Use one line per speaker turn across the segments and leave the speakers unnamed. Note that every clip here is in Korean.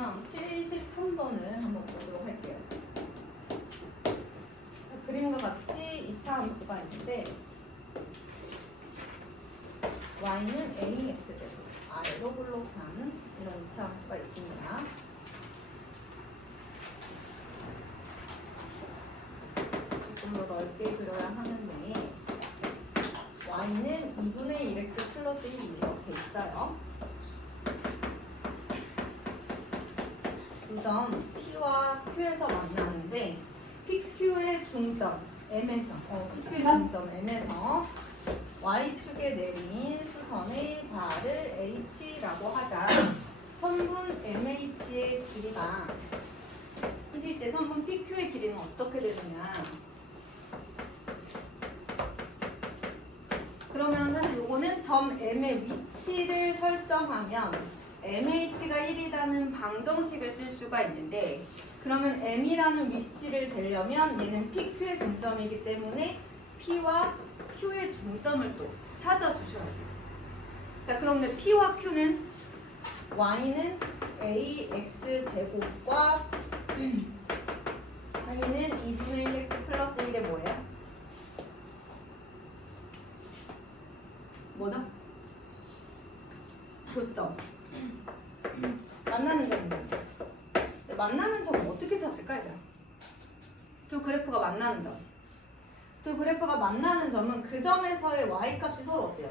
그러면 73번을 한번 보도록 할게요. 그림과 같이 2차 함수가 있는데 y는 ax제곱 아래로 볼록한 이런 2차 함수가 있습니다. 조금 더 넓게 그려야 하는데 y는 2분의 1x 플러스 1 이렇게 있어요. 두점 P와 Q에서 만나는데 PQ의 중점 M에서 어, PQ의 중점 M에서 Y축에 내린 수선의 발을 H라고 하자. 선분 MH의 길이가 1일 때 선분 PQ의 길이는 어떻게 되느냐? 그러면 사실 요거는 점 M의 위치를 설정하면 MH가 1이라는 방정식을 쓸 수가 있는데 그러면 M이라는 위치를 재려면 얘는 PQ의 중점이기 때문에 P와 Q의 중점을 또 찾아주셔야 돼요. 자, 그런데 P와 Q는 Y는 AX 제곱과 Y는 2분의 1X 플러스 1의 뭐예요? 뭐죠? 교점. 만나는 점입니다. 만나는 점은 어떻게 찾을까, 얘들아? 두 그래프가 만나는 점. 두 그래프가 만나는 점은 그 점에서의 y-값이 서로 어때요?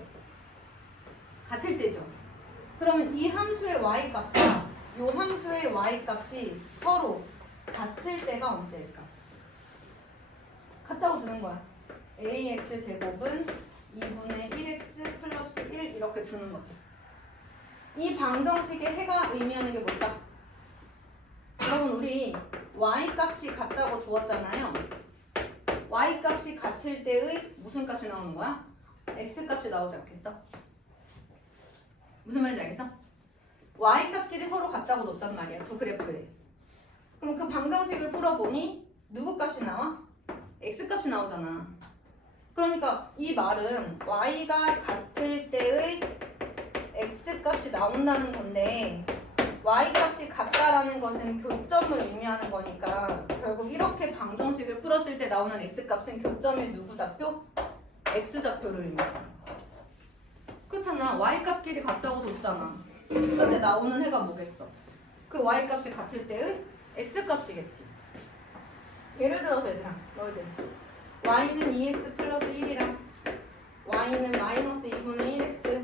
같을 때죠. 그러면 이 함수의 y-값과 이 함수의 y-값이 서로 같을 때가 언제일까? 같다고 주는 거야. ax 제곱은 2분의 1x 플러스 1 이렇게 주는 거죠. 이 방정식의 해가 의미하는 게 뭘까? 여러분 우리 y 값이 같다고 두었잖아요. y 값이 같을 때의 무슨 값이 나오는 거야? x 값이 나오지 않겠어? 무슨 말인지 알겠어? y 값끼리 서로 같다고 뒀단 말이야 두 그래프에. 그럼 그 방정식을 풀어보니 누구 값이 나와? x 값이 나오잖아. 그러니까 이 말은 y가 같을 때의 x 값이 나온다는 건데 y 값이 같다라는 것은 교점을 의미하는 거니까 결국 이렇게 방정식을 풀었을 때 나오는 x 값은 교점의 누구 좌표? x 좌표를 의미해. 그렇잖아. y 값끼리 같다고 뒀잖아. 근데 나오는 해가 뭐겠어? 그 y 값이 같을 때의 x 값이겠지. 예를 들어서 얘들아, 너희들 y는 2x 플러스 1이랑 y는 마이너스 2분의 1x 뭐 이렇게 생긴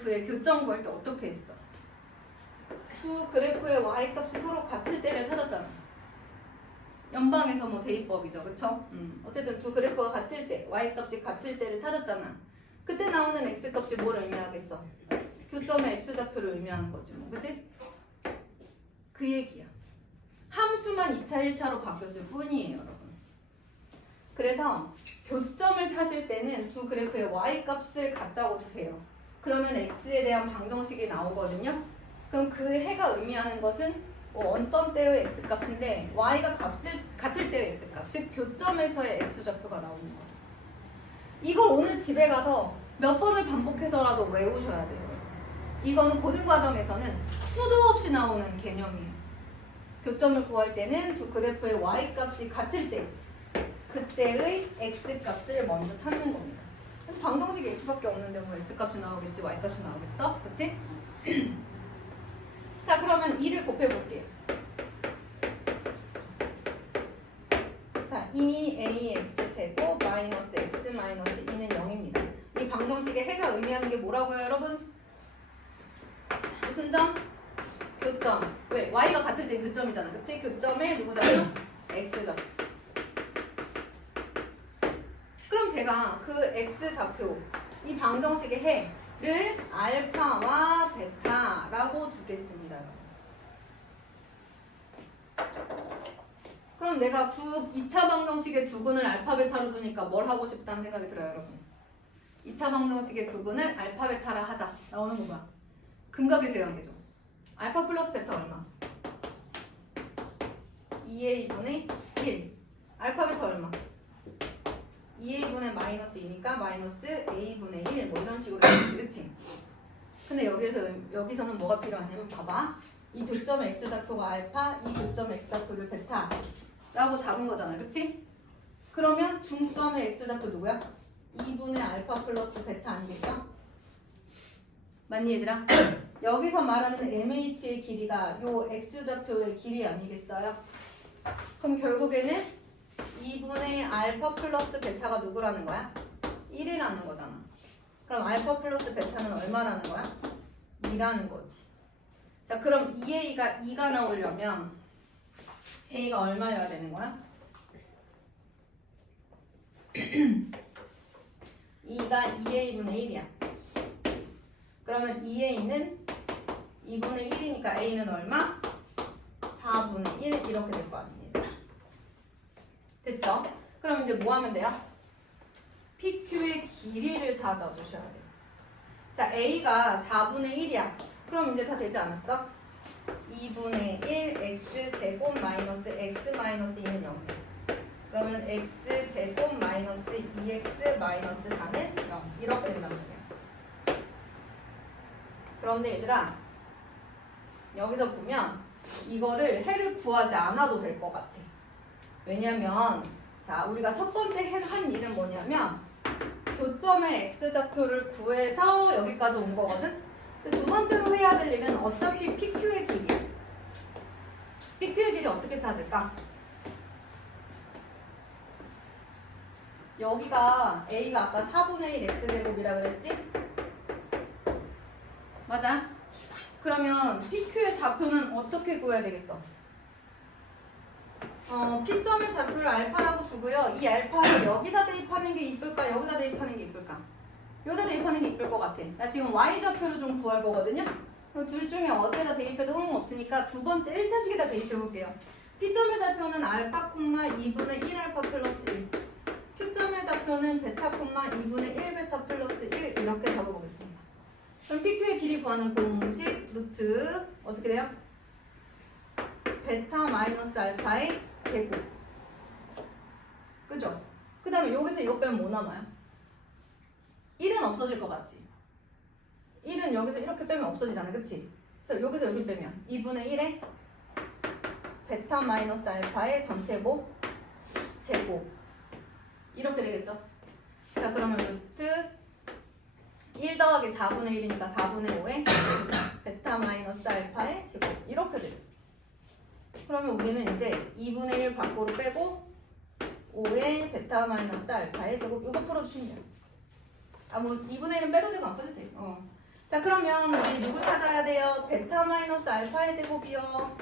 그래프의 교점 구할 때 어떻게 했어? 두 그래프의 y 값이 서로 같을 때를 찾았잖아. 연방에서 뭐 대입법이죠, 그쵸? 음. 어쨌든 두 그래프가 같을 때, y 값이 같을 때를 찾았잖아. 그때 나오는 x 값이 뭘 의미하겠어? 교점의 x 좌표를 의미하는 거지, 뭐, 그치? 그 얘기야. 함수만 2차, 1차로 바뀌었을 뿐이에요, 여러분. 그래서 교점을 찾을 때는 두 그래프의 y 값을 같다고 두세요. 그러면 x에 대한 방정식이 나오거든요. 그럼 그 해가 의미하는 것은 뭐 어떤 때의 x 값인데 y가 값을 같을 때의 x 값, 즉 교점에서의 x 좌표가 나오는 거예요. 이걸 오늘 집에 가서 몇 번을 반복해서라도 외우셔야 돼요. 이거는 고등 과정에서는 수도 없이 나오는 개념이에요. 교점을 구할 때는 두 그래프의 y 값이 같을 때 그때의 x 값을 먼저 찾는 겁니다. 그래서 방정식이 x밖에 없는데 뭐 x 값이 나오겠지 y 값이 나오겠어? 그치? 자 그러면 2를 곱해볼게요. 자 2ax 제곱 마이너스 x 마이너스 2는 0입니다. 이 방정식의 해가 의미하는 게 뭐라고요 여러분? 무슨 점? 교점. 왜? y가 같을 때 교점이잖아. 그치? 교점에 누구 잡혀? x 잡 제가 그 x 좌표 이 방정식의 해를 알파와 베타라고 두겠습니다. 그럼 내가 두 2차 방정식의 두근을 알파 베타로 두니까 뭘 하고 싶다는 생각이 들어요, 여러분. 2차 방정식의 두근을 알파 베타라 하자. 나오는 거 뭐야? 근각의 제한계죠. 알파 플러스 베타 얼마? 2a분의 1. 알파 베타 얼마? 2a분의 마이너스 2니까 마이너스 a분의 1 뭐 이런 식으로 되겠지 그치? 근데 여기서 여기서는 뭐가 필요하냐면 봐봐 이 교점의 x좌표가 알파, 이 교점의 x좌표를 베타라고 잡은 거잖아, 그치? 그러면 중점의 x좌표 누구야? 2분의 알파 플러스 베타 아니겠어? 맞니 얘들아? 여기서 말하는 MH의 길이가 요 x좌표의 길이 아니겠어요? 그럼 결국에는 2분의 알파 플러스 베타가 누구라는 거야? 1이라는 거잖아. 그럼 알파 플러스 베타는 얼마라는 거야? 2라는 거지. 자, 그럼 2a가 2가 나오려면 a가 얼마여야 되는 거야? 2가 2a분의 1이야. 그러면 2a는 2분의 1이니까 a는 얼마? 4분의 1 이렇게 될 거 아닙니까? 됐죠? 그럼 이제 뭐 하면 돼요? PQ의 길이를 찾아주셔야 돼요. 자, A가 4분의 1이야. 그럼 이제 다 되지 않았어? 2분의 1 x 제곱 마이너스 x 마이너스 2는 0. 그러면 x 제곱 마이너스 2x 마이너스 4는 0. 이렇게 된단 말이야. 그런데 얘들아, 여기서 보면 이거를 해를 구하지 않아도 될 것 같아. 왜냐면 자 우리가 첫 번째 해- 한 일은 뭐냐면 교점의 x좌표를 구해서 여기까지 온 거거든. 두 번째로 해야 될 일은 어차피 PQ의 길이야. PQ의 길이 어떻게 찾을까? 여기가 A가 아까 4분의 1 x제곱이라 그랬지? 맞아? 그러면 PQ의 좌표는 어떻게 구해야 되겠어? 어, P점의 좌표를 알파라고 두고요. 이 알파를 여기다 대입하는 게 이쁠까? 여기다 대입하는 게 이쁠까? 여기다 대입하는 게 이쁠 것 같아. 나 지금 Y 좌표를 좀 구할 거거든요. 그럼 둘 중에 어디에다 대입해도 상관없으니까 두 번째 1차식에다 대입해 볼게요. P점의 좌표는 알파 콤마 2분의 1 알파 플러스 1. Q점의 좌표는 베타 콤마 2분의 1 베타 플러스 1 이렇게 적어보겠습니다. 그럼 PQ의 길이 구하는 공식 루트 어떻게 돼요? 베타 마이너스 알파의 제곱. 그죠? 그 다음에 여기서 이거 빼면 뭐 남아요? 1은 없어질 것 같지? 1은 여기서 이렇게 빼면 없어지잖아. 그치? 그래서 여기서 여기 빼면 2분의 1에 베타 마이너스 알파의 전체곱 제곱 이렇게 되겠죠? 자 그러면 루트 1 더하기 4분의 1이니까 4분의 5에 베타 마이너스 알파의 제곱 이렇게 되죠. 그러면 우리는 이제 2분의 1 밖으로 빼고 5의 베타 마이너스 알파의 제곱 이거 풀어주시면 돼요. 아뭐 2분의 1은 빼도 되고 안 빼도 돼. 어. 자 그러면 우리 누구 찾아야 돼요? 베타 마이너스 알파의 제곱이요.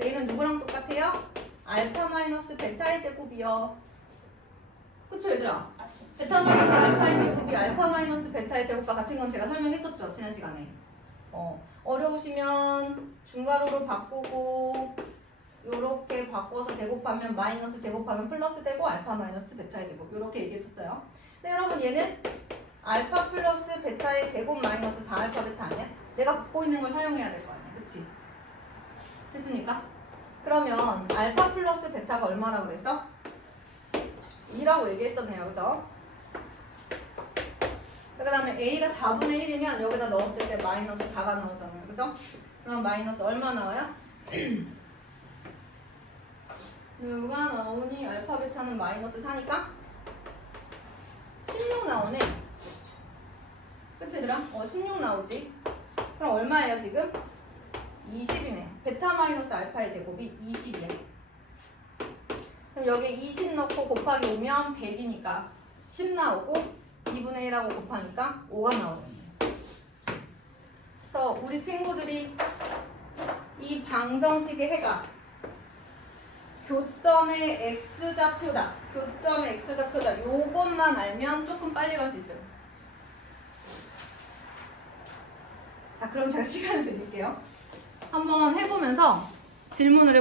A는 누구랑 똑같아요? 알파 마이너스 베타의 제곱이요. 그쵸 얘들아? 베타 마이너스 알파의 제곱이 알파 마이너스 베타의 제곱과 같은 건 제가 설명했었죠 지난 시간에. 어, 어려우시면 중괄호로 바꾸고 요렇게 바꿔서 제곱하면 마이너스 제곱하면 플러스 되고 알파 마이너스 베타의 제곱 요렇게 얘기했었어요. 근데 여러분 얘는 알파 플러스 베타의 제곱 마이너스 4알파 베타 아니야? 내가 갖고 있는 걸 사용해야 될 거 아니야. 그치? 됐습니까? 그러면 알파 플러스 베타가 얼마라고 그랬어? 2라고 얘기했었네요. 그죠? 그 다음에 A가 4분의 1이면 여기다 넣었을 때 마이너스 4가 나오잖아요. 그죠? 그럼 마이너스 얼마 나와요? 누가 나오니? 알파 베타는 마이너스 4니까 16 나오네. 그치 얘들아? 어, 16 나오지. 그럼 얼마예요 지금? 20이네. 베타 마이너스 알파의 제곱이 20이야. 그럼 여기에 20 넣고 곱하기 오면 100이니까 10 나오고 2분의 1하고 곱하니까 5가 나오거든요. 그래서 우리 친구들이 이 방정식의 해가 교점의 x좌표다. 교점의 x좌표다. 요것만 알면 조금 빨리 갈 수 있어요. 자, 그럼 제가 시간을 드릴게요. 한번 해보면서 질문을 해